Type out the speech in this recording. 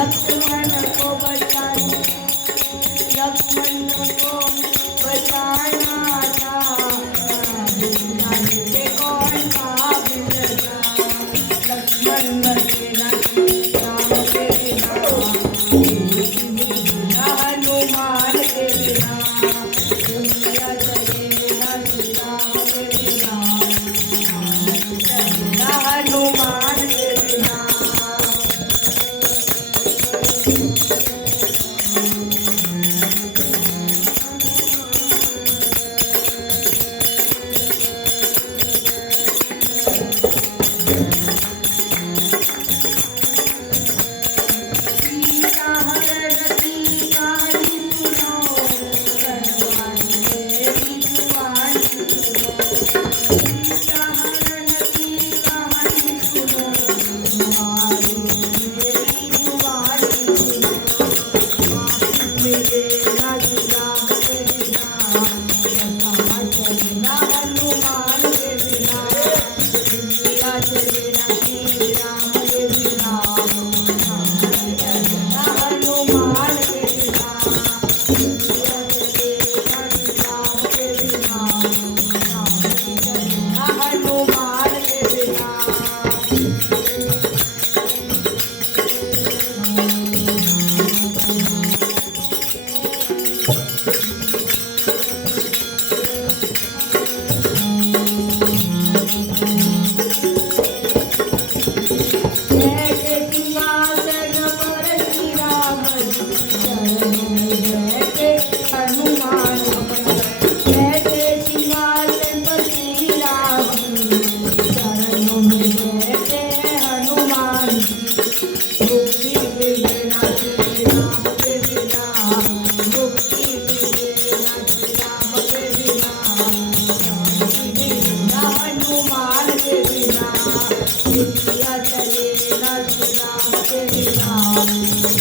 लक्ष्मण को बचाना, लक्ष्मण को बचाना था, बिना के कौन था बिना, लक्ष्मण बचेगा राम के बिना, हनुमान के बिना, दुनिया चलेगा राम के बिना, हनुमान के बिना। दुनिया चले राम के बिना।